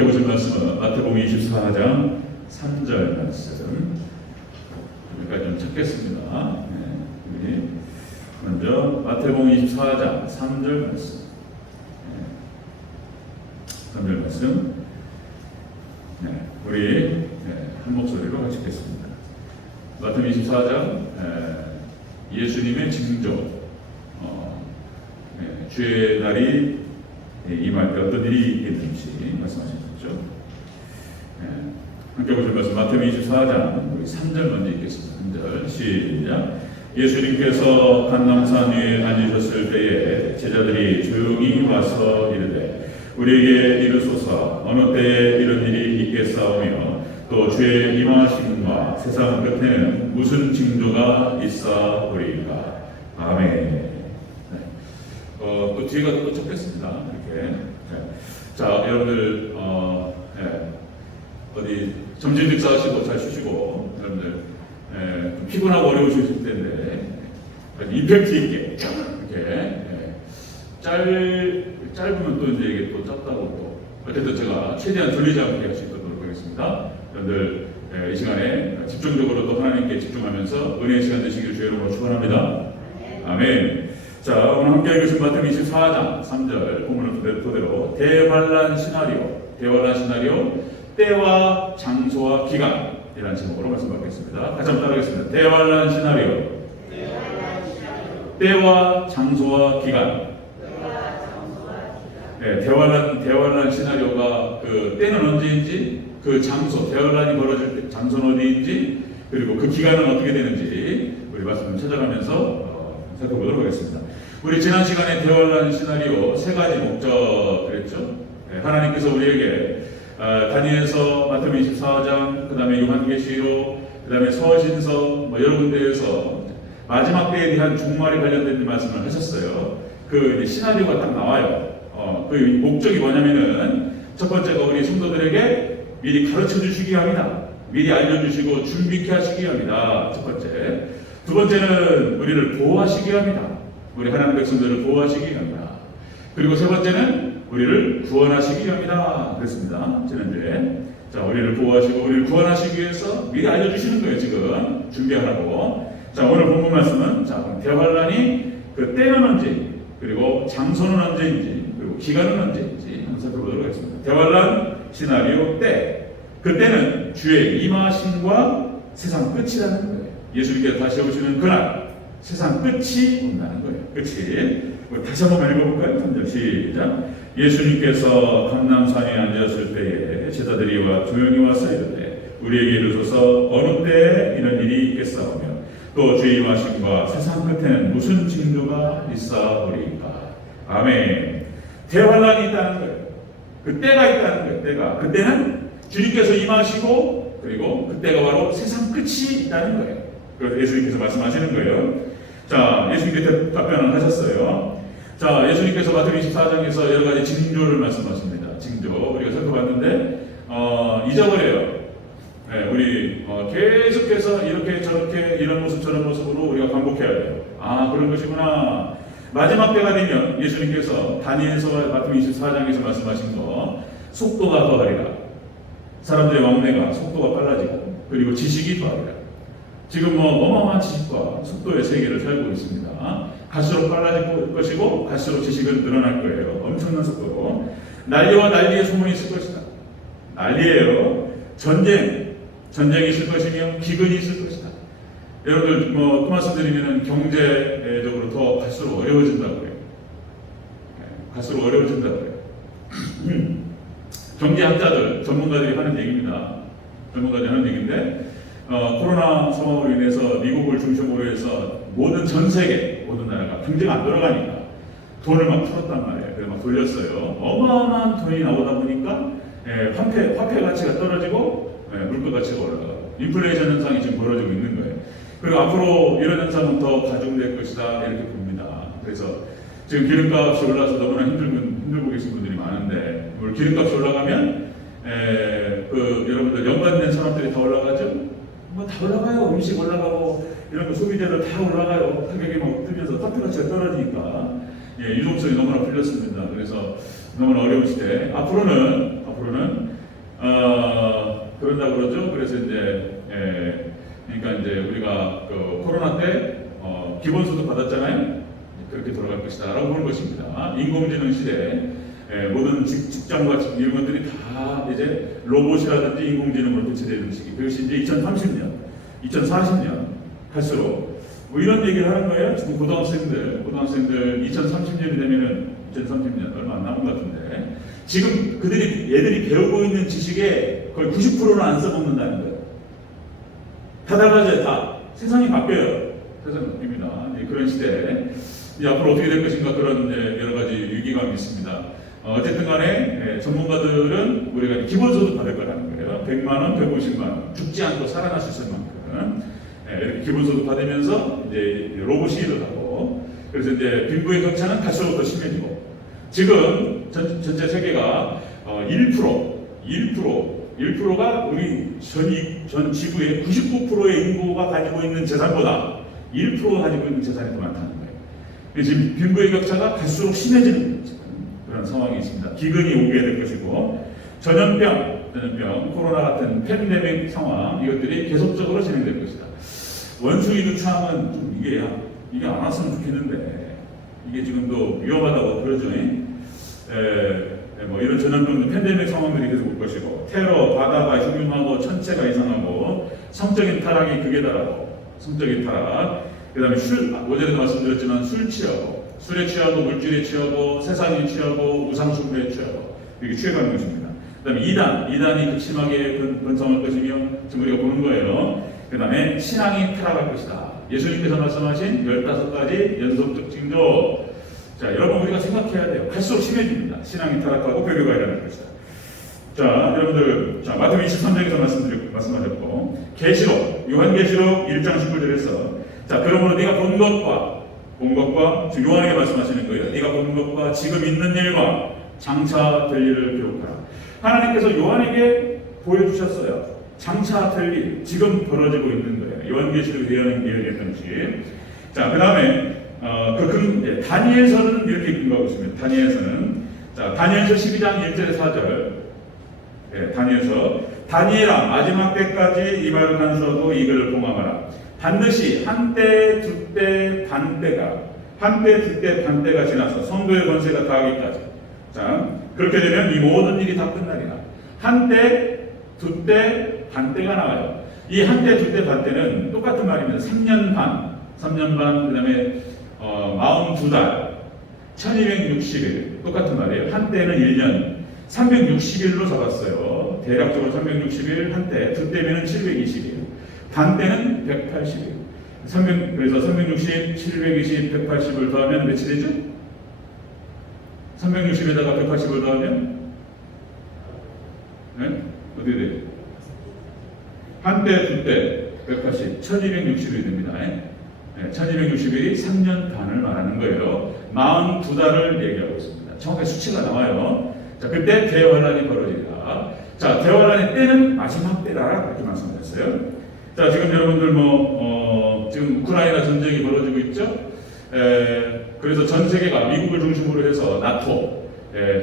함께 보신 말씀은 마태복음 24장 3절 말씀. 여기까지 좀 찾겠습니다. 우리 먼저 마태복음 24장 3절 말씀. 3절 말씀. 우리 한 목소리로 같이 읽겠습니다. 마태복음 24장 예수님의 징조, 주의 날이 임할 때 어떤 일이 있겠는지 말씀하셨죠. 함께 보실 말씀 마태복음 24장 우리 3절 먼저 읽겠습니다. 3절 시작. 예수님께서 감람산 위에 앉으셨을 때에 제자들이 조용히 와서 이르되 우리에게 이르소서 어느 때에 이런 일이 있겠사오며 또 주의 임하심과 세상 끝에는 무슨 징조가 있사오리까. 아멘. 또 뒤에가 또 적겠습니다. 이렇게. 자, 여러분들 어디 점심 식사하시고 잘 쉬시고, 여러분들 좀 피곤하고 어려우실 텐데 임팩트 있게 이렇게 짧으면 또 이제 이게 또 짧다고 또 어쨌든 제가 최대한 돌리지 않게 할 수 있도록 하겠습니다. 여러분들 이 시간에 집중적으로 또 하나님께 집중하면서 은혜의 시간 되시길 주의 이름으로 축원합니다. 아멘. 자, 오늘 함께 읽으신 마태복음 24장 3절 본문을 토대로 대환란 시나리오, 때와 장소와 기간이라는 제목으로 말씀받겠습니다. 같이 한번 따라하겠습니다. 대환란 시나리오, 때와 장소와 기간. 대환란 시나리오가 그 때는 언제인지, 그 장소, 대환란이 벌어질 때 장소는 어디인지, 그리고 그 기간은 어떻게 되는지 우리 말씀을 찾아가면서 살펴보도록 하겠습니다. 우리 지난 시간에 대환란 시나리오 세 가지 목적 그랬죠. 하나님께서 우리에게 다니엘서, 마태복음 24장, 그 다음에 요한계시록, 그 다음에 서신서 여러 군데에서 마지막 때에 대한 종말에 관련된 말씀을 하셨어요. 그 시나리오가 딱 나와요. 그 목적이 뭐냐면은 첫 번째가 우리 성도들에게 미리 가르쳐 주시기 합니다. 미리 알려주시고 준비케 하시기 합니다. 첫 번째. 두 번째는 우리를 보호하시기 합니다. 우리 하나님 백성들을 보호하시기 합니다. 그리고 세 번째는 우리를 구원하시기 합니다. 그랬습니다. 지난주에. 자, 우리를 보호하시고 우리를 구원하시기 위해서 미리 알려주시는 거예요. 지금 준비하라고. 자, 오늘 본문 말씀은 대환란이 그 때는 언제, 그리고 장소는 언제인지, 그리고 기간은 언제인지 한번 살펴보도록 하겠습니다. 대환란 시나리오 때. 그때는 주의 임하심과 세상 끝이라는 거예요. 예수님께서 다시 오시는 그날 세상 끝이 온다는 거예요. 끝이. 다시 한번 읽어볼까요? 3절 시작. 예수님께서 감람산에 앉았을 때에 제자들이 조용히 와서 이르되 우리에게 이르소서 어느 때에 이런 일이 있겠사오며 또 주의 임하심과 세상 끝에는 무슨 징조가 있사오리까. 아멘. 대환란이 있다는 거예요. 그 때가 있다는 거예요. 때가. 그때는 주님께서 임하시고 그리고 그때가 바로 세상 끝이 있다는 거예요. 그래서 예수님께서 말씀하시는 거예요. 자, 예수님께서 답변을 하셨어요. 자, 예수님께서 마태복음 24장에서 여러 가지 징조를 말씀하십니다. 징조 우리가 살펴봤는데 잊어버려요. 우리 계속해서 이렇게 저렇게 이런 모습 저런 모습으로 우리가 반복해야 돼요. 아, 그런 것이구나. 마지막 때가 되면 예수님께서 다니엘서와 마태복음 24장에서 말씀하신 거 속도가 더하리라. 사람들의 왕래가 속도가 빨라지고 그리고 지식이 더하리라. 지금 어마어마한 지식과 속도의 세계를 살고 있습니다. 갈수록 빨라질 것이고 갈수록 지식은 늘어날 거예요. 엄청난 속도로. 난리와 난리의 소문이 있을 것이다. 난리예요. 전쟁이 있을 것이며 기근이 있을 것이다. 여러분들 또 말씀드리면 경제적으로 더 갈수록 어려워진다고 해요. 갈수록 어려워진다고 해요. 경제학자들, 전문가들이 하는 얘기입니다. 전문가들이 하는 얘기인데 코로나 상황으로 인해서 미국을 중심으로 해서 전 세계 모든 나라가 경제가 안 돌아가니까 돈을 막 풀었단 말이에요. 그래서 막 돌렸어요. 어마어마한 돈이 나오다 보니까 화폐 가치가 떨어지고 물가 가치가 올라가고 인플레이션 현상이 지금 벌어지고 있는 거예요. 그리고 앞으로 이런 현상은 더 가중될 것이다 이렇게 봅니다. 그래서 지금 기름값이 올라서 너무나 힘들고 계신 분들이 많은데 오늘 기름값이 올라가면 여러분들 연관된 사람들이 다 올라가죠? 다 올라가요. 음식 올라가고 이런 거 소비재들 다 올라가요. 가격이 막 뜨면서 화폐 가치가 떨어지니까 유동성이 너무나 풀렸습니다. 그래서 너무나 어려운 시대. 앞으로는 그러죠. 그래서 이제 그러니까 이제 우리가 그 코로나 때 기본소득 받았잖아요. 그렇게 돌아갈 것이다라고 보는 것입니다. 인공지능 시대 모든 직장과 이런 것들이 다 이제 로봇이라든지 인공지능으로 대체되는 시기. 그것이 이제 2030년, 2040년 할수록 뭐 이런 얘기를 하는 거예요. 지금 고등학생들 2030년이 되면은 2030년 얼마 안 남은 것 같은데 지금 얘들이 배우고 있는 지식의 거의 90%는 안 써먹는다는 거예요. 다 달라져요. 다 세상이 바뀌어요. 세상이 바뀝니다. 그런 시대. 앞으로 어떻게 될 것인가 그런 여러 가지 위기감이 있습니다. 어쨌든 간에 전문가들은 우리가 기본소득 받을 거라는 거예요. 100만 원, 150만 원. 죽지 않고 살아날 수 있을 만큼 이렇게 기본소득 받으면서 이제 로봇이 일을 하고 그래서 이제 빈부의 격차는 갈수록 더 심해지고 지금 전체 세계가 1%가 우리 전 지구의 99%의 인구가 가지고 있는 재산보다 1%가 가지고 있는 재산이 더 많다는 거예요. 지금 빈부의 격차가 갈수록 심해지는 그런 상황이 있습니다. 기근이 오게 될 것이고 전염병, 코로나 같은 팬데믹 상황 이것들이 계속적으로 진행될 것이다. 원숭이 두창은 좀 이게 안 왔으면 좋겠는데 이게 지금도 위험하다고 그러죠. 뭐 이런 전염병 팬데믹 상황들이 계속 올 것이고 테러, 바다가 흉흉하고 천체가 이상하고 성적인 타락이 극에 달하고 성적인 타락 그 다음에 어제도 말씀드렸지만 술에 취하고 물질에 취하고 세상에 취하고 우상숭배에 취하고 이렇게 취해가는 것입니다. 그 다음에 이단이 극심하게 번성할 것이며 지금 우리가 보는 거예요. 그 다음에 신앙이 타락할 것이다. 예수님께서 말씀하신 15가지 연속적 징조. 자, 여러분 우리가 생각해야 돼요. 갈수록 심해집니다. 신앙이 타락하고 배교가 일어날 것이다. 자, 여러분들, 마태복음 23장에서 말씀하셨고, 요한계시록 1장 19절에서, 자, 그러므로 네가 본 것과, 지금 요한에게 말씀하시는 거예요. 네가 본 것과 지금 있는 일과 장차 될 일을 기록하라. 하나님께서 요한에게 보여주셨어요. 장차 될 일, 지금 벌어지고 있는 거예요. 요한계시록 예언했던 시. 자, 그 다음에, 다니엘서는 이렇게 근거하고 있습니다. 다니엘서 12장 1절에 4절. 다니엘서 다니엘아 마지막 때까지 이 말을 간수하고 이걸 봉함하라. 반드시 한때 두때 반때가 지나서 성도의 권세가 다하기까지. 자, 그렇게 되면 이 모든 일이 다 끝나리라. 한때 두때 반때가 나와요. 이 한때 두때 반때는 똑같은 말입니다. 3년 반 그 다음에 42달 1260일 똑같은 말이에요. 한때는 1년 360일로 잡았어요. 대략적으로 360일 한때, 두때면 720일, 반때는 180일. 그래서 360, 720, 180을 더하면 며칠 되죠? 360에다가 180을 더하면 어떻게 돼요? 한때, 두때, 180, 1260일이 됩니다. 1260일이 3년 반을 말하는 거예요. 42달을 얘기하고 있습니다. 정확하게 수치가 나와요. 자, 그때 대환란이 벌어지리라. 자, 대환란의 때는 마지막 때다. 그렇게 말씀하셨어요. 자, 지금 여러분들 지금 우크라이나 전쟁이 벌어지고 있죠? 그래서 전 세계가 미국을 중심으로 해서 나토,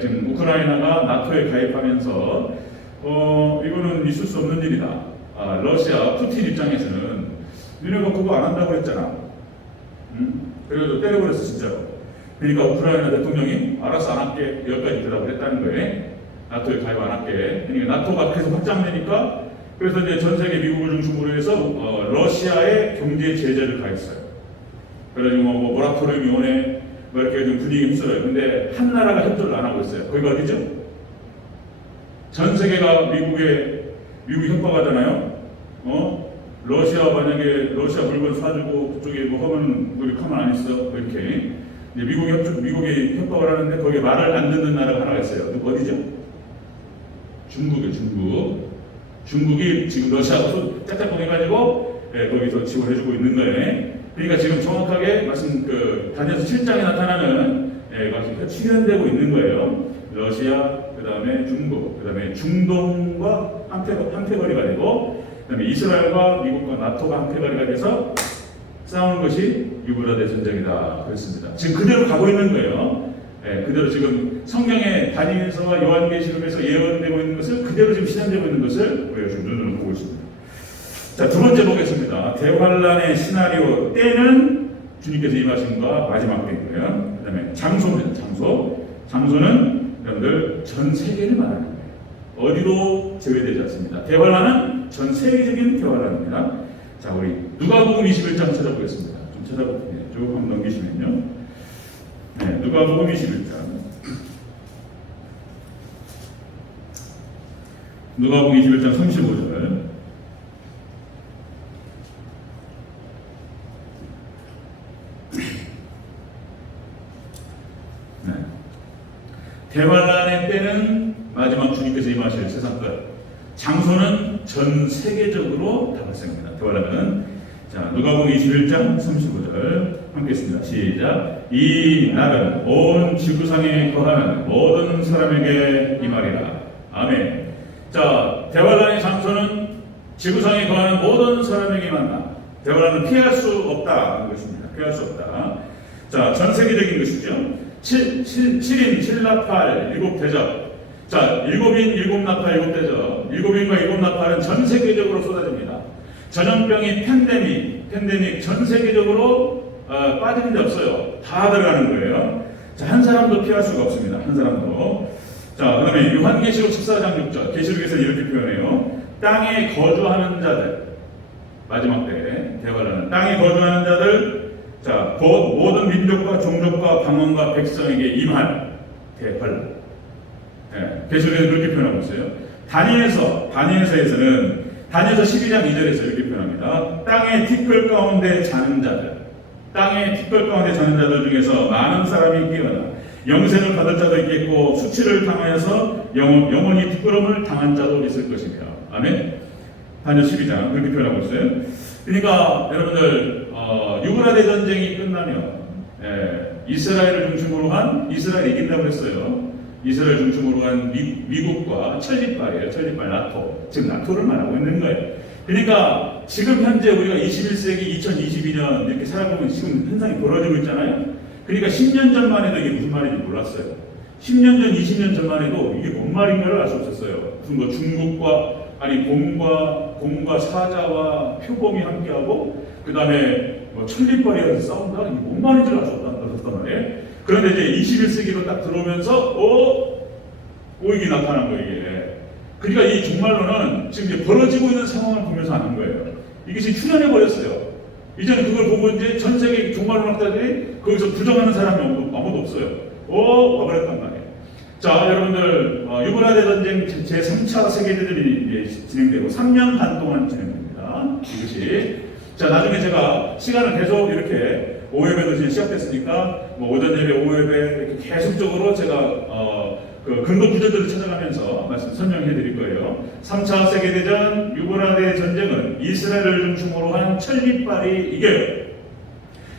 지금 우크라이나가 나토에 가입하면서, 이거는 있을 수 없는 일이다. 러시아 푸틴 입장에서는 니네가 그거 안 한다고 했잖아. 그래서 때려버렸어, 진짜로. 그러니까 우크라이나 대통령이 알아서 안 할게 여기까지 대답을 했다는 거예요. 나토에 가입 안 할게. 그러니까 나토가 계속 확장되니까 그래서 이제 전 세계 미국을 중심으로 해서 러시아의 경제 제재를 가했어요. 그래가지고 모라토리엄 위원회 이렇게 좀 분위기 휩쓸어요. 근데 한 나라가 협조를 안 하고 있어요. 거기가 어디죠? 전 세계가 미국이 협박하잖아요. 러시아 만약에 러시아 물건 사주고 그쪽에 하면 우리 가만 안 있어 이렇게. 미국이 협박을 하는데 거기에 말을 안 듣는 나라가 하나 있어요. 어디죠? 중국이에요. 중국이 지금 러시아가 짝짝꿍 해가지고 거기서 지원해주고 있는 거예요. 그러니까 지금 정확하게 다니엘서 7장에 나타나는 실현되고 있는 거예요. 러시아, 그 다음에 중국, 그 다음에 중동과 한패거리가 되고, 그 다음에 이스라엘과 미국과 나토가 한패거리가 돼서 싸우는 것이 유브라데 전쟁이다. 그렇습니다. 지금 그대로 가고 있는 거예요. 그대로 지금 성경에 다니엘서와 요한계시록에서 예언되고 있는 것을 그대로 지금 실현되고 있는 것을 우리가 지금 눈으로 보고 있습니다. 자, 두 번째 보겠습니다. 대환란의 시나리오 때는 주님께서 임하심과 마지막 때이고요. 그 다음에 장소입니다. 장소는 여러분들 전 세계를 말하는 거예요. 어디도 제외되지 않습니다. 대환란은 전 세계적인 대환란입니다. 자, 우리 누가복음 21장 찾아보겠습니다. 좀 찾아볼게요. 쭉 한번 넘기시면요. 누가복음 21장. 누가복음 21장 35절. 대환란의 때는 마지막 주님께서 임하실 세상 끝. 장소는 전 세계적으로 다 발생합니다. 대환란은 자, 누가복음 21장 35절 함께 했습니다. 시작. 이 날은 온 지구상에 거하는 모든 사람에게 임하리라. 아멘. 자, 대환란의 장소는 지구상에 거하는 모든 사람에게 임한다. 대환란은 피할 수 없다는 것입니다. 피할 수 없다. 자, 전 세계적인 것이죠. 7인 7나팔 7대접. 자, 7인 7나팔 7대접. 7인과 7나팔은 전 세계적으로 쏟아집니다. 전염병이 팬데믹 전 세계적으로 빠지는 데 없어요. 다 들어가는 거예요. 자, 한 사람도 피할 수가 없습니다. 한 사람도. 자, 그 다음에 요한계시록 14장 6절. 계시록에서 이렇게 표현해요. 땅에 거주하는 자들. 마지막 때 대화라는 땅에 거주하는 자들. 자, 곧 모든 민족과 종족과 방언과 백성에게 임할 대환란. 계시록에서 그렇게 표현하고 있어요. 다니엘서에서는 다니엘서 12장 2절에서 이렇게 표현합니다. 땅의 티끌 가운데 자는 자들. 땅의 티끌 가운데 자는 자들 중에서 많은 사람이 깨어나 영생을 받을 자도 있겠고 수치를 당하여서 영원히 부끄러움을 당한 자도 있을 것이며. 아멘. 다니엘 12장 그렇게 표현하고 있어요. 그러니까 여러분들 유브라데 전쟁이 끝나면 이스라엘을 중심으로 한 이스라엘이 이긴다고 했어요. 이스라엘 중심으로 한 미국과 천리빨이에요. 천리빨 나토. 지금 나토를 말하고 있는 거예요. 그러니까 지금 현재 우리가 21세기 2022년 이렇게 살아보면 지금 현상이 벌어지고 있잖아요. 그러니까 10년 전만 해도 이게 무슨 말인지 몰랐어요. 10년 전, 20년 전만 해도 이게 뭔 말인가를 알 수 없었어요. 무슨 뭐 중국과 공과 사자와 표범이 함께하고 그 다음에 뭐 천리빨이라서 싸운다? 이게 뭔 말인지 알 수 없단 말이에요. 그런데 이제 21세기로 딱 들어오면서 이게 나타난 거예요. 이게. 그러니까 이 종말론은 지금 이제 벌어지고 있는 상황을 보면서 하는 거예요. 이것이 출현해 버렸어요. 이제는 그걸 보고 이제 전 세계 종말론 학자들이 거기서 부정하는 사람이 아무도 없어요. 와버렸단 말이에요. 자, 여러분들 유브라데 전쟁 제3차 세계대전이 진행되고 3년 반 동안 진행됩니다. 이것이 자, 나중에 제가 시간을 계속 이렇게 오예배도 이제 시작됐으니까 뭐 오전 예배, 오예배 이렇게 계속적으로 제가 그 근거 구절들을 찾아가면서 말씀 설명해 드릴 거예요. 3차 세계대전 유브라데 전쟁은 이스라엘을 중심으로 한 천리빨이 이겨요.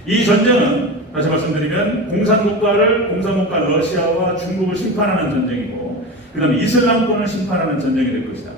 이 전쟁은 다시 말씀드리면 공산국가 러시아와 중국을 심판하는 전쟁이고 그 다음에 이슬람권을 심판하는 전쟁이 될 것이다.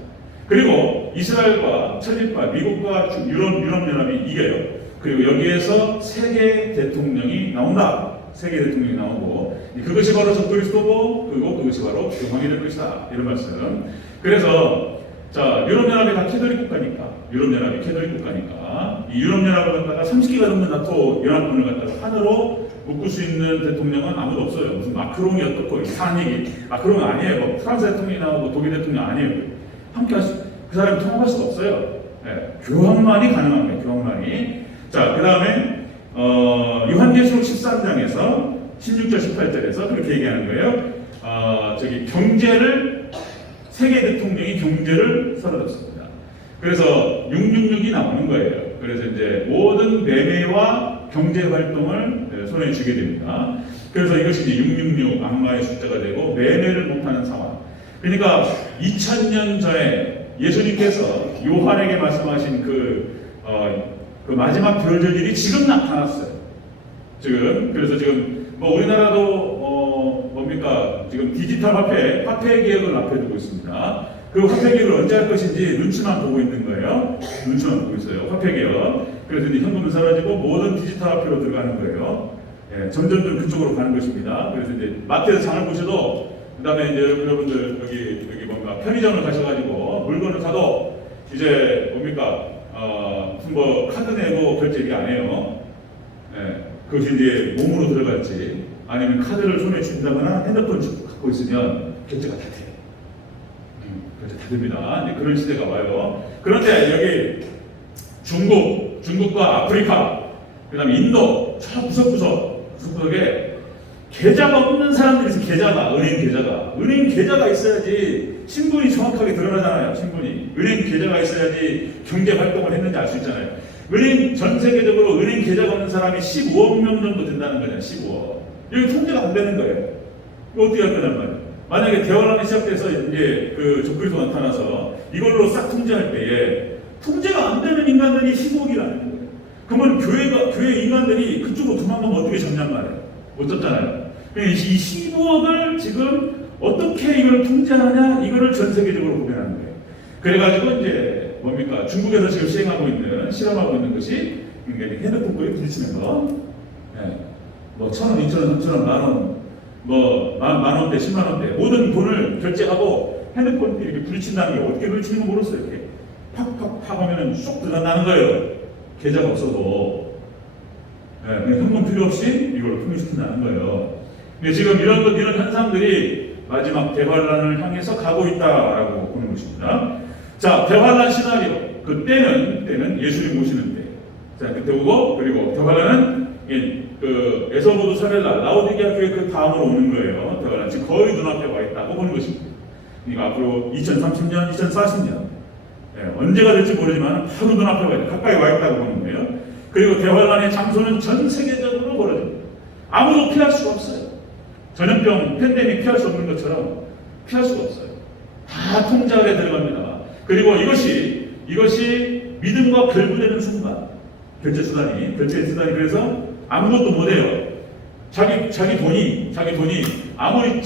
그리고 이스라엘과 천리빨, 미국과 유럽연합이 이겨요. 그리고 여기에서 세계 대통령이 나온다. 세계 대통령이 나오고 그것이 바로 적그리스도고 그리고 그것이 바로 교황이 될 것이다. 이런 말씀. 그래서 자, 유럽연합이 다 캐톨릭 국가니까 유럽연합이 캐톨릭 국가니까 이 유럽연합을 갖다가 30개가 넘는 나토 연합군을 갖다가 하나로 묶을 수 있는 대통령은 아무도 없어요. 무슨 마크롱이 어떻고 이상한 얘기. 마크롱은 아니에요. 뭐 프랑스 대통령이 나오고 독일 대통령 아니에요. 함께 그 사람이 통합할 수가 없어요. 교황만이 가능한 거예요. 교황만이. 자, 그 다음에 요한계시록 13장에서 16절 18절에서 그렇게 얘기하는 거예요. 세계 대통령이 경제를 사라졌습니다. 그래서 666이 나오는 거예요. 그래서 이제 모든 매매와 경제 활동을 손에 쥐게 됩니다. 그래서 이것이 이제 666 악마의 숫자가 되고 매매를 못하는 상황. 그러니까 2000년 전에 예수님께서 요한에게 말씀하신 그 마지막 별들이 지금 나타났어요. 그래서 지금 뭐 우리나라도 지금 디지털 화폐 개혁을 앞에 두고 있습니다. 그 화폐 개혁을 언제 할 것인지 눈치만 보고 있는 거예요. 눈치만 보고 있어요. 화폐 개혁. 그래서 이제 현금은 사라지고 모든 디지털 화폐로 들어가는 거예요. 예, 점점 그쪽으로 가는 것입니다. 그래서 이제 마트에서 장을 보셔도, 그 다음에 이제 여러분들 여기 뭔가 편의점을 가셔가지고 물건을 사도 이제 뭡니까? 뭐 카드 내고 결제 이게 안 해요. 예, 그것이 이제 몸으로 들어갈지 아니면 카드를 손에 쥔다거나 핸드폰 갖고 있으면 결제가 다 돼요. 결제 다 됩니다. 이제 그런 시대가 와요. 그런데 여기 중국과 아프리카, 그 다음에 인도, 저 구석구석에 계좌가 없는 사람들이 있어요. 은행 계좌가 있어야지 신분이 정확하게 드러나잖아요. 신분이. 은행 계좌가 있어야지 경제 활동을 했는지 알 수 있잖아요. 전 세계적으로 은행 계좌가 없는 사람이 15억 명 정도 된다는 거잖아요. 15억. 여기 통제가 안 되는 거예요. 이거 어떻게 할 거란 말이에요. 만약에 대화란이 시작돼서 이제 그 적그리스도가 나타나서 이걸로 싹 통제할 때에 통제가 안 되는 인간들이 15억이라는 거예요. 그러면 교회 인간들이 그쪽으로 도망가면 어떻게 잡냔 말이에요. 못 잡잖아요. 이 15억을 지금 어떻게 이걸 통제하냐, 이거를 전 세계적으로 고민하는 거예요. 그래가지고 이제 뭡니까? 중국에서 지금 실험하고 있는 것이 핸드폰 거에 부딪히는 거. 네. 뭐 1,000원, 2,000원, 3,000원, 만원, 뭐 만원대, 10만원대 모든 돈을 결제하고 핸드폰 이렇게 부딪힌다는 게 어떻게 부딪히는 거 모르겠어요. 이렇게 팍팍팍 하면은 쏙 들어간다는 거예요. 계좌가 없어도. 네, 현금 필요 없이 이걸 통일시킨다는 거예요. 근데 지금 이런 현상들이 마지막 대환란을 향해서 가고 있다라고 보는 것입니다. 자, 대환란 시나리오. 그 때는 예수님 오시는 때. 자, 그때 오고, 그리고 대환란은 그 에서보도 사렐라, 라오디게아 교회 그 다음으로 오는 거예요. 대환란 지금 거의 눈앞에 와 있다고 보는 것입니다. 그러니까 앞으로 2030년, 2040년 언제가 될지 모르지만 바로 눈앞에 와 있다. 가까이 와 있다고 보는 거예요. 그리고 대환란의 장소는 전 세계적으로 벌어집니다. 아무도 피할 수가 없어요. 전염병, 팬데믹 피할 수 없는 것처럼 피할 수가 없어요. 다 통제 아래 들어갑니다. 그리고 이것이 믿음과 결부되는 순간, 결제 수단이 그래서 아무것도 못해요. 자기 돈이 아무리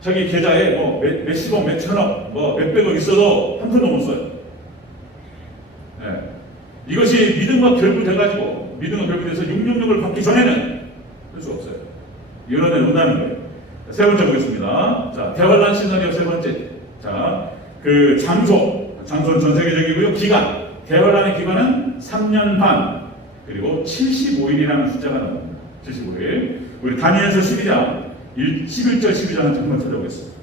자기 계좌에 뭐 몇십억, 몇천억, 뭐 몇백억 있어도 한 푼도 못 써요. 네. 이것이 믿음과 결부돼서 666을 받기 전에는 할 수 없어요. 이런 애 온다는 거예요. 세 번째 보겠습니다. 자, 대환란 시나리오 세 번째. 자, 그 장소는 전 세계적이고요. 기간. 대환란의 기간은 3년 반. 그리고 75일이라는 숫자가 나옵니다. 75일. 우리 다니엘서 12장, 11절 12장 한번 찾아보겠습니다.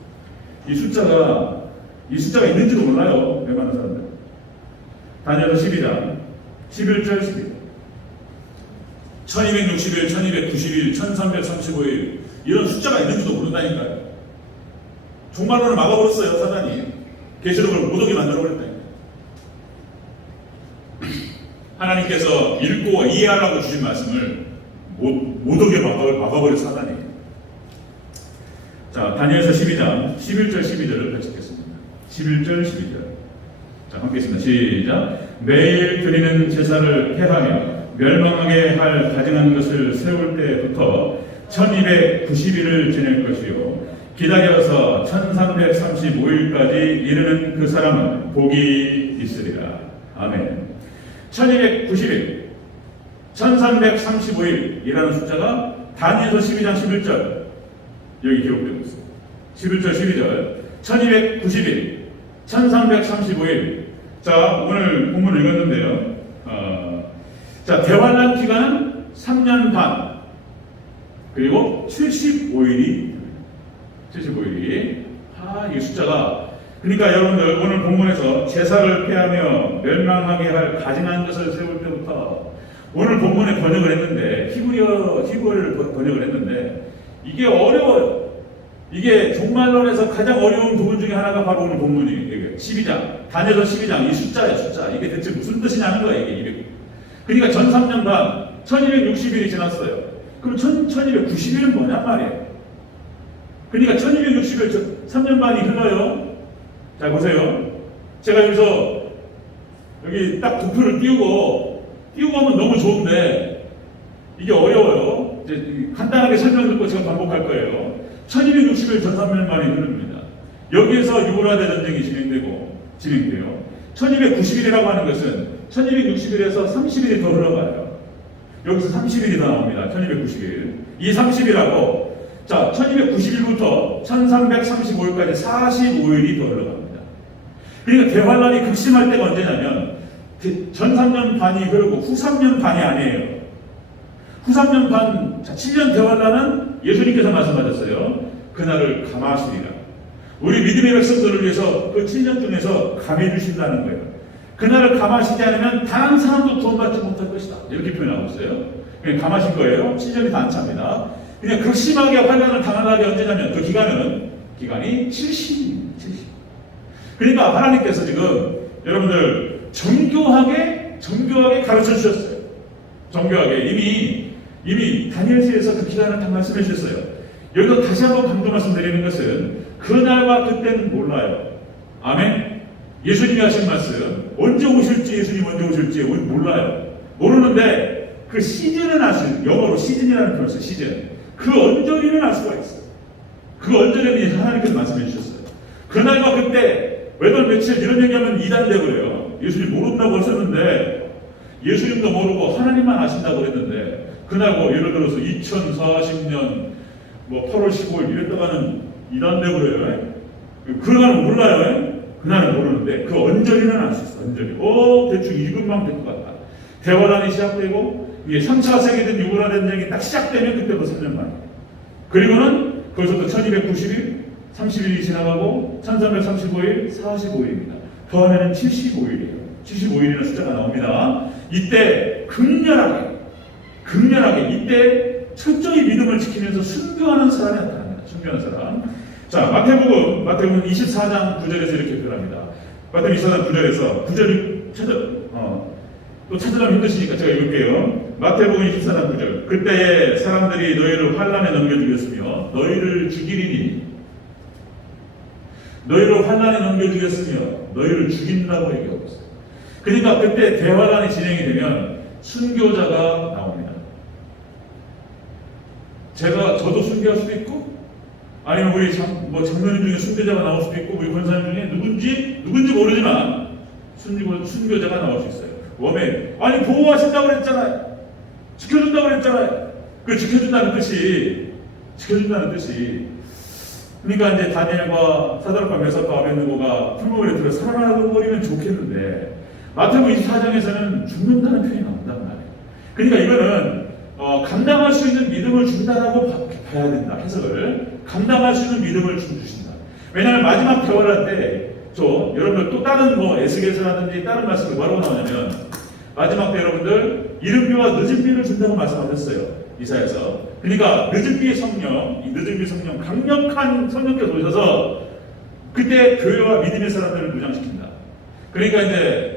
이 숫자가 있는지도 몰라요. 웬만한 사람들. 다니엘서 12장, 11절 12절. 1260일, 1290일, 1335일 이런 숫자가 있는지도 모른다니까요. 종말론을 막아버렸어요. 사단이. 계시록을 못 오게 만들어버렸다니까요. 하나님께서 읽고 이해하라고 주신 말씀을 못 오게 막아버린 사단이에요. 자, 다니엘서 12장 11절 12절을 같이 읽겠습니다. 11절 12절. 자, 함께 있습니다. 시작. 매일 드리는 제사를 폐하며 멸망하게 할 가증한 것을 세울 때부터 1290일을 지낼 것이요 기다려서 1335일까지 이르는 그 사람은 복이 있으리라. 아멘. 1290일, 1335일이라는 숫자가 다니엘서 12장 11절 여기 기록되고 있습니다. 11절 12절 1290일, 1335일. 자, 오늘 본문을 읽었는데요. 자, 대환란 기간은 3년 반, 그리고 75일이. 이 숫자가, 그러니까 여러분들 오늘 본문에서 제사를 폐하며 멸망하게 할 가증한 것을 세울 때부터 오늘 본문에 번역을 했는데, 히브리어를 번역을 했는데, 이게 어려워요. 이게 종말론에서 가장 어려운 부분 중에 하나가 바로 오늘 본문이에요. 12장, 다니엘서 12장, 이 숫자예요, 숫자. 이게 대체 무슨 뜻이냐는 거예요, 이게. 그러니까 전 3년 반, 1260일이 지났어요. 그럼 1290일은 뭐냔 말이에요. 그러니까 1260일, 3년 반이 흘러요. 자, 보세요. 제가 여기 딱 도표를 띄우고 하면 너무 좋은데, 이게 어려워요. 이제 간단하게 설명 듣고 제가 반복할 거예요. 1260일 전 3년 만이 흐릅니다. 여기에서 유브라데 전쟁이 진행돼요. 1290일이라고 하는 것은 1260일에서 30일이 더 흘러가요. 여기서 30일이 더 나옵니다. 1290일. 이 30일하고 자 1290일부터 1335일까지 45일이 더 흘러갑니다. 그러니까 대환란이 극심할 때가 언제냐면 전 3년 반이 흐르고 후 3년 반이 아니에요. 후 3년 반, 자 7년 대환란은 예수님께서 말씀하셨어요. 그날을 감하시리라. 우리 믿음의 백성들을 위해서 그 7년 중에서 감해 주신다는 거예요. 그날을 감하시지 않으면 단 한 사람도 구원받지 못할 것이다. 이렇게 표현하고 있어요. 그냥 감하신 거예요. 7년이 다 안 찹니다. 그냥 극심하게 환난을 당한 날이 언제냐면 그 기간이 70입니다. 70. 그러니까 하나님께서 지금 여러분들 정교하게 가르쳐 주셨어요. 정교하게 이미 다니엘서에서 그 기간을 다 말씀해 주셨어요. 여기서 다시 한번 강조 말씀드리는 것은 그날과 그때는 몰라요. 아멘. 예수님이 하신 말씀 언제 오실지 예수님 언제 오실지 우리 몰라요. 모르는데 그 시즌은 아실 영어로 시즌이라는 표현을 써요. 시즌. 그 언저리는 알 수가 있어요. 그 언저리는 하나님께서 말씀해 주셨어요. 그날과 그때 몇월 며칠 이런 얘기하면 이단되고 그래요. 예수님 모른다고 하셨는데 예수님도 모르고 하나님만 아신다고 그랬는데 그날 뭐 예를 들어서 2040년 뭐 8월 15일 이랬다가는 이단되고 그래요. 그날은 몰라요. 그날은 모르는데 그 언저리는 알 수 있어. 언저리. 대충 이금방 될 것 같다. 대환란이 시작되고 이게 3차 세계대전 유구라 전쟁이 딱 시작되면 그때부터 3년 만에. 그리고는 거기서부터 1290일, 30일이 지나가고 1335일, 45일입니다. 더하면 75일이에요. 75일이라는 숫자가 나옵니다. 이때 극렬하게 이때 철저히 믿음을 지키면서 순교하는 사람이 나타납니다. 순교하는 사람. 자, 마태복음 24장 9절에서 이렇게 표현합니다. 마태복음 24장 9절에서 9절이 또 찾으려면 힘드시니까 제가 읽을게요. 마태복음 24장 9절. 그때에 사람들이 너희를 환난에 넘겨주겠으며 너희를 죽이리니 너희를 환난에 넘겨주겠으며 너희를 죽인다고 얘기하고 있어요. 그러니까 그때 대환란이 진행이 되면 순교자가 나옵니다. 저도 순교할 수도 있고 아니면 우리 장로님 중에 순교자가 나올 수도 있고 우리 권사님 중에 누군지 모르지만 순교자가 나올 수 있어요. 웜에 아니 보호하신다고 그랬잖아요. 지켜준다고 그랬잖아요. 그 지켜준다는 뜻이 그러니까 이제 다니엘과 사드락과 메삭과 아벤느고가 풀무불에 들어 살아나고 버리면 좋겠는데 마태복음 24장에서는 죽는다는 표현이 나온단 말이에요. 그러니까 이거는 감당할 수 있는 믿음을 준다라고 봐야 된다. 해석을 감당할 수 있는 믿음을 주신다. 왜냐하면 마지막 대환란 때 여러분들 또 다른 에스겔서라든지 다른 말씀이 뭐라고 나오냐면 마지막 때 여러분들 이른비와 늦은비를 준다고 말씀하셨어요. 이사야서. 그러니까 늦은비의 성령 강력한 성령께서 오셔서 그때 교회와 믿음의 사람들을 무장시킨다. 그러니까 이제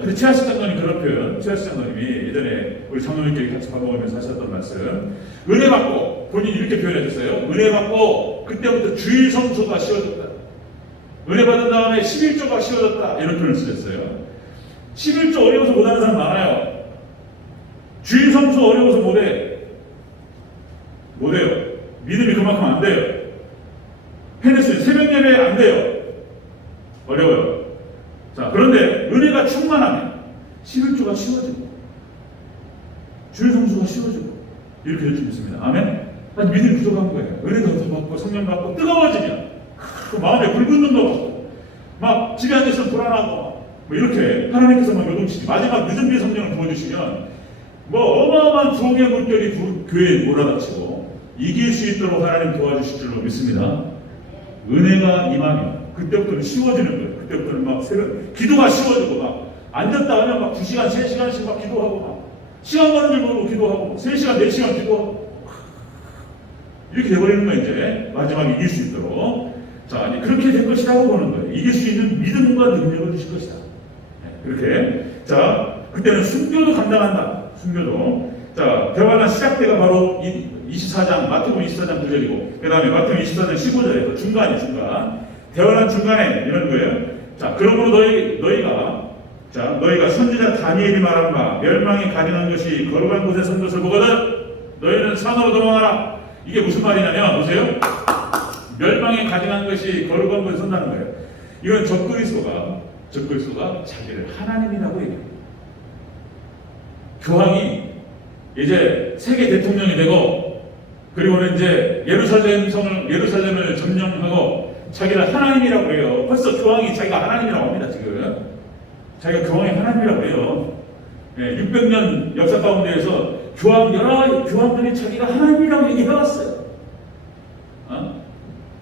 근데 최하식 장로님 그런 표현, 최하식 장로님이 예전에 우리 장로님끼리 같이 밥 먹으면서 하셨던 말씀, 은혜 받고 본인이 이렇게 표현해줬어요. 은혜 받고 그때부터 주일 성수가 쉬워졌다. 은혜 받은 다음에 11조가 쉬워졌다. 이런 표현을 쓰셨어요. 11조 어려워서 못하는 사람 많아요. 주일 성수 어려워서 못해요. 믿음이 그만큼 안 돼요. 해낼 수 있어요. 새벽 예배 안 돼요. 어려워요. 자, 그런데 은혜가 충만하면 11조가 쉬워지고 주일 성수가 쉬워지고 이렇게 될 수 있습니다. 아멘? 아니, 믿음이 부족한 거예요. 은혜도 더 받고 성령 받고 뜨거워지면 그 마음에 불붙는 거 같고 막 집에 앉아있으면 불안하고 뭐 이렇게 하나님께서 막 요동치지 마지막 늦은 비의 성령을 부어주시면 어마어마한 부흥의 물결이 교회에 몰아닥치고 이길 수 있도록 하나님 도와주실 줄로 믿습니다. 은혜가 임하면 그때부터는 쉬워지는 거예요. 그때부터는 막 새벽 기도가 쉬워지고 막 앉았다 하면 막 2시간, 3시간씩 막 기도하고 막 시간 가는 줄 모르고 기도하고 3시간, 4시간 기도하고 이렇게 돼버리는 거예요. 이제 마지막에 이길 수 있도록. 자, 이제 그렇게 될 것이라고 보는 거예요. 이길 수 있는 믿음과 능력을 주실 것이다. 이렇게. 자, 그때는 순교도 감당한다. 순교도. 자, 대환란 시작대가 바로 24장, 마태복음 24장 9절이고, 그 다음에 마태복음 24장 15절에서 중간. 대환란 중간에 이런 거예요. 자, 그러므로 너희가 선지자 다니엘이 말한 바, 멸망이 가증한 것이 거룩한 곳에 선 것을 보거든, 너희는 산으로 도망하라. 이게 무슨 말이냐면, 보세요. 멸망이 가증한 것이 거룩한 곳에 선다는 거예요. 이건 적그리스도가 자기를 하나님이라고 얘기합니다. 교황이 이제 세계 대통령이 되고, 그리고는 이제 예루살렘을 점령하고 자기를 하나님이라고 해요. 벌써 교황이 자기가 하나님이라고 합니다. 지금 자기가 교황이 하나님이라고 해요. 600년 역사 가운데에서 여러 교황들이 자기가 하나님이라고 얘기해왔어요.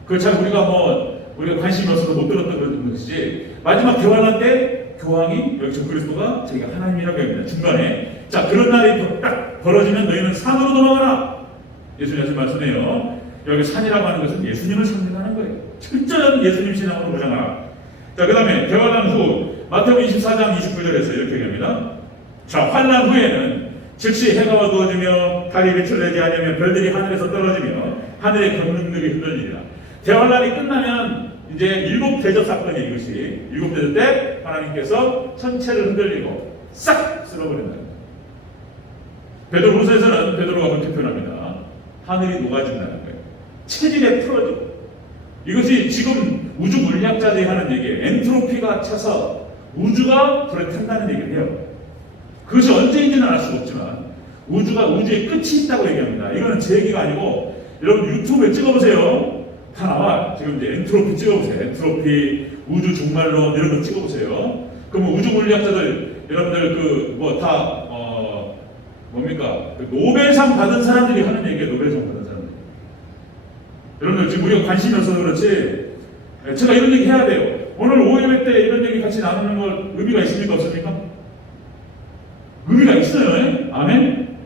그걸 참 우리가 관심이 없어서 못 들었던 것이지, 마지막 대환란 때 교황이 여기서 그리스도가 자기가 하나님이라고 합니다. 중간에. 자, 그런 날이 딱 벌어지면 너희는 산으로 도망가라. 예수님 하신 말씀이에요. 여기 산이라고 하는 것은 예수님을 상징하는 거예요. 철저한 예수님 신앙으로 보장하라. 자, 그 다음에 대환란 후 마태복음 24장 29절에서 이렇게 얘기합니다. 자, 환란 후에는 즉시 해가 어두워지며 달이 빛을 내지 않으며 별들이 하늘에서 떨어지며 하늘의 권능들이 흔들리리라. 대환란이 끝나면 이제 일곱 대접 사건이에요. 이것이 일곱 대접 때 하나님께서 천체를 흔들리고 싹 쓸어버린다. 베드로후서에서는 베드로가 그렇게 표현합니다. 하늘이 녹아진다는 거예요. 체질에 풀어지고. 이것이 지금 우주 물리학자들이 하는 얘기예요. 엔트로피가 차서 우주가 불에 탄다는 얘기를 해요. 그것이 언제인지는 알 수가 없지만 우주의 끝이 있다고 얘기합니다. 이거는 제 얘기가 아니고 여러분 유튜브에 찍어보세요. 다 나와. 지금 이제 엔트로피 찍어보세요. 엔트로피, 우주 종말론 이런 거 찍어보세요. 그러면 우주 물리학자들 여러분들 뭡니까? 노벨상 받은 사람들이 하는 얘기예요. 노벨상 받은 사람들. 여러분들 지금 우리가 관심이 없어서 그렇지, 제가 이런 얘기 해야 돼요. 오늘 오예배 때 이런 얘기 같이 나누는 거 의미가 있습니까? 없습니까? 의미가 있어요. 아멘?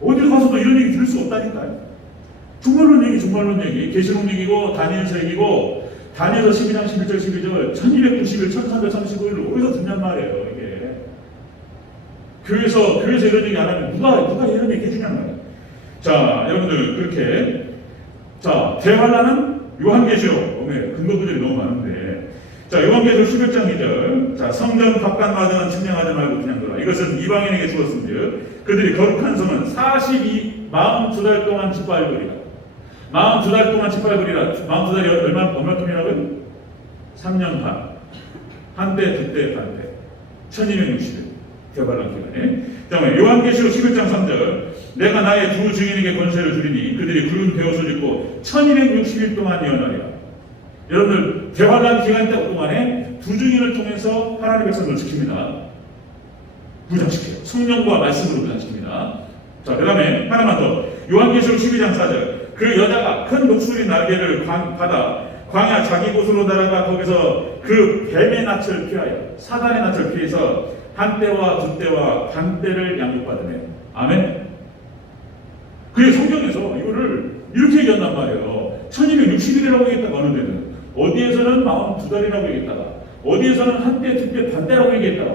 어딜 가서도 이런 얘기 들을 수 없다니까요. 종말론 얘기, 계시록 얘기고 다니엘서 얘기고, 다니엘서 12장 11절 12절 1290일 1335일을 어디서 듣냔 말이에요. 이게 교회에서 이런 얘기 안 하면 누가 이런 얘기 해주냔 말이에요. 자, 여러분들 그렇게, 자, 대환란은 요한계시록, 근거들이 너무 많은데, 자, 요한계시록 11장 2절. 자, 성전 박간마다는 침략하지 말고 그냥 둬라. 이것은 이방인에게 주었은즉 그들이 거룩한 성은 42달 동안 짓밟으리라. 42달 동안 짓밟으리라. 42달이 얼마큼이라고요? 3년 반. 한때, 두때, 반때. 1260일. 대환란 기간에. 다음에 요한계시록 11장 3절. 내가 나의 두 증인에게 권세를 주리니 그들이 굵은 베옷을 입고 1260일 동안 예언하리라. 여러분들 대환란 기간 동안에 두 증인을 통해서 하나님의 백성을 지킵니다. 부장시켜요. 성령과 말씀으로 부장시킵니다. 자, 그 다음에 하나만 더. 요한계시록 12장 4절. 그 여자가 큰 독수리 날개를 받아 광야 자기 곳으로 날아가 거기서 그 뱀의 낯을 피하여 사단의 낯을 피해서 한때와 두때와 반때를 양육받으며. 아멘. 그게 성경에서 이거를 이렇게 얘기한단 말이에요. 1260일이라고 얘기했다가 어느 데는, 어디에서는 42달이라고 얘기했다가, 어디에서는 한때, 두때, 반때라고 얘기했다가.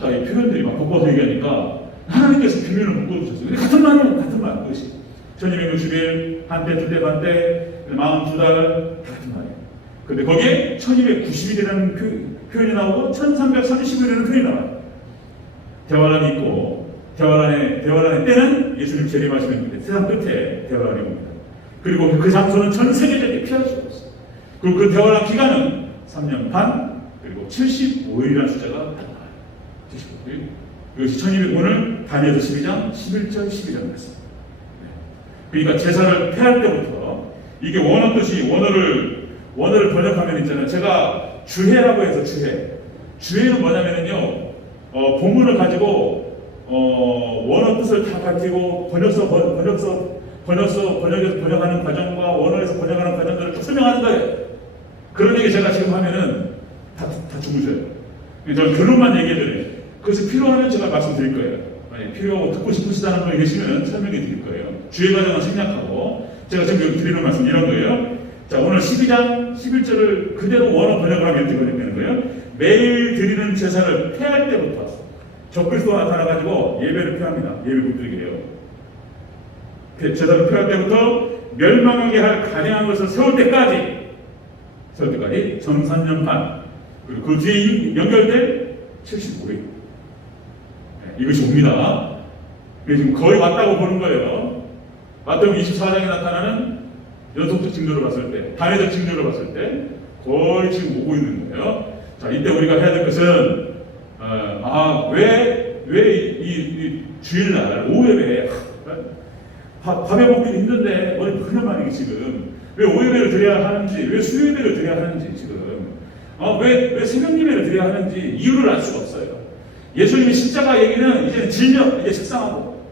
나 이 표현들이 막 바꿔서 얘기하니까 하나님께서 비밀을 묶어주셨어요. 근데 같은 말, 그것이. 1260일, 한때, 두때, 반때, 42달, 같은 말이에요. 근데 거기에 1290일이라는 표현이 나오고 1330일이라는 표현이 나와요. 대환란이 있고, 대환란의 때는 예수님 재림하시는 세상 끝에 대환란이 옵니다. 그리고 그 장소는 전 세계적으로 피할 수가 없어요. 그리고 그 대환란 기간은 3년 반, 그리고 75일이라는 숫자가 나와요. 75일. 이것이 1200오늘 다니엘서 12장 11절 12절 말씀. 그러니까 제사를 폐할 때부터, 이게 원어 뜻이, 원어를 번역하면 있잖아요. 제가 주해라고 해서 주해는 뭐냐면요, 본문을 가지고 원어 뜻을 다 가지고 번역에서 번역하는 과정과 원어에서 번역하는 과정들을 쭉 설명하는 거예요. 그런 얘기 제가 지금 하면은 다 죽으셔요. 저는 결론만 얘기해드려요. 그것이 필요하면 제가 말씀드릴 거예요. 필요하고 듣고 싶으시다는 걸 계시면 설명해 드릴 거예요. 주의 과정은 생략하고, 제가 지금 여기 드리는 말씀 이런 거예요. 자, 오늘 12장 11절을 그대로 원어 번역을 하면 이렇게 되는 거예요. 매일 드리는 제사를 폐할 때부터 적그리스도가 나타나가지고 예배를 폐합니다. 예배 못 드리게 해요. 제사를 폐할 때부터 멸망하게 할 가량한 것을 세울 때까지 정 3년 반, 그리고 그 뒤에 연결될 75일. 이것이 옵니다. 지금 거의 왔다고 보는 거예요. 마태복음 24장에 나타나는 연속적 징조를 봤을 때, 단회적 징조를 봤을 때 거의 지금 오고 있는 거예요. 자, 이때 우리가 해야 될 것은 왜 왜 이 주일날 오후예배 밥에 먹기도 힘든데 그런 말이지 지금 왜 오예배를 드려야 하는지 왜 수요예배를 드려야 하는지 지금 왜 새벽 예배를 드려야 하는지 이유를 알 수가 없어요. 예수님의 십자가 얘기는 이제 질려 이제 식상하고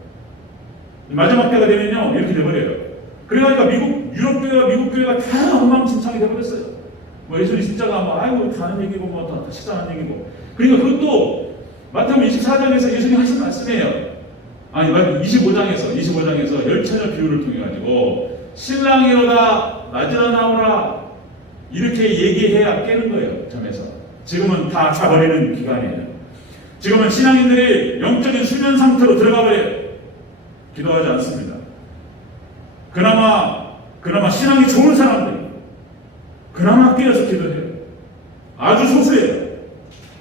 마지막 때가 되면요 이렇게 돼버려요. 그래가지고 유럽 교회와 미국 교회가 다 엉망진창이 돼버렸어요. 예수님 십자가 아이고 다른 얘기고 다 식상한 얘기고. 그러니까 그것도 마태복음 24장에서 예수님 하신 말씀이에요. 아니 25장에서 열처녀 비유를 통해 가지고 신랑이로다 맞으러 나오라 이렇게 얘기해야 깨는 거예요. 잠에서. 지금은 다 자버리는 기간이에요. 지금은 신앙인들이 영적인 수면 상태로 들어가 버려요. 기도하지 않습니다. 그나마 신앙이 좋은 사람들이 그나마 깨어서 기도해요. 아주 소수예요.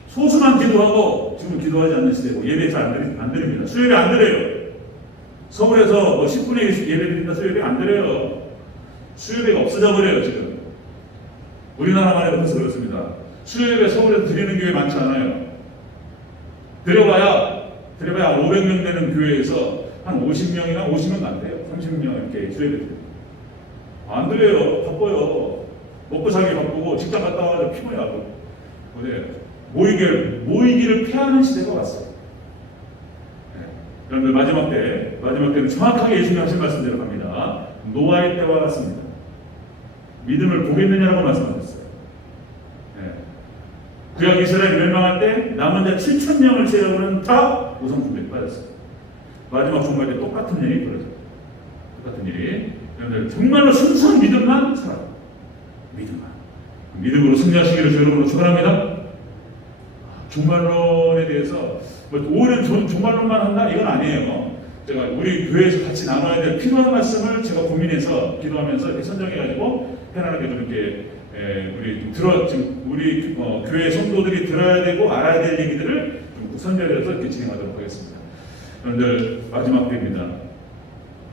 소수만 기도하고 지금 기도하지 않는 시대고 예배 잘 안 드립니다. 수요일에 안 드려요. 서울에서 10분의 1 예배 드린다 수요일에 안 드려요. 수요일에가 없어져 버려요 지금. 우리나라만 해도 그렇습니다. 수요일에 서울에서 드리는 교회 많지 않아요. 드려봐야 500명 되는 교회에서 한 50명이나 50명 안 돼요. 30명 이렇게 수요일에 드려요. 안 드려요. 바빠요. 먹고 살기 바쁘고 직장 갔다 와서 피곤해하고. 모이기를 피하는 시대가 왔어요. 여러분들 마지막 때는 정확하게 예수님 하신 말씀대로 갑니다. 노아의 때와 같습니다. 믿음을 보겠느냐라고 말씀하셨어요. 구약 이스라엘 멸망할 때 남은 자 7,000명을 제외하고는 다 우상 숭배에 빠졌어요. 마지막 종말 때 똑같은 일이 벌어져요. 똑같은 일이. 여러분들 정말로 순수한 믿음만 살아요. 믿음으로 승리하시기를 여러분으로 축원합니다. 종말론에 대해서 오히려 종말론만 한다 이건 아니에요. 제가 우리 교회에서 같이 나눠야 될 필요한 말씀을 제가 고민해서 기도하면서 이렇게 선정해가지고 편안하게 좀 이렇게 지금 우리 교회 성도들이 들어야 되고 알아야 될 얘기들을 좀 선별해서 이렇게 진행하도록 하겠습니다. 여러분들 마지막 때입니다.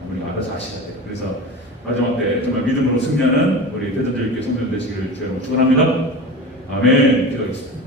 우리 알아서 하셔야 돼요. 그래서 마지막 때 정말 믿음으로 승리하는 우리 대전제일교회 성도들 되시기를 주여 축원합니다. 아멘. 기도하겠습니다.